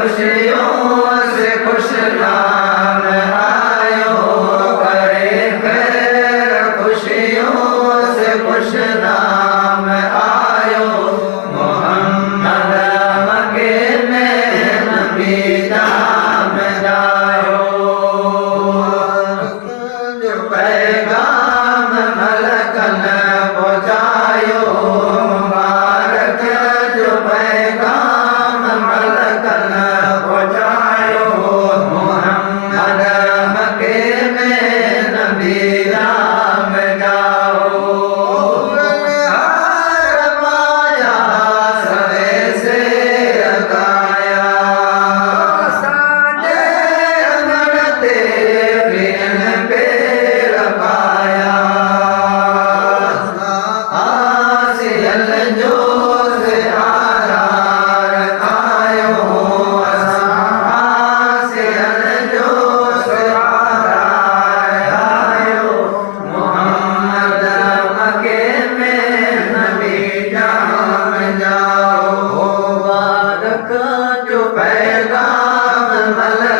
खुशियों से खुश नाम आयो करे खैर खुशियों से खुश नाम आयो मोहम्मद मके में नबी नाम जायो जो पैगाम मलकन पहुंचायो मुबारक जो पैगाम मलकन पहुंचायो मोहम्मद मके में नबी नाम जाओ हार पाया सवे से रखाया साजे अगड़ते बिन पे रखाया आसियल जो से आरार आयो आसियल जो से आरार आयो मोहम्मद मके में नबी नाम जाओ मुबारक जो पैगाम मलक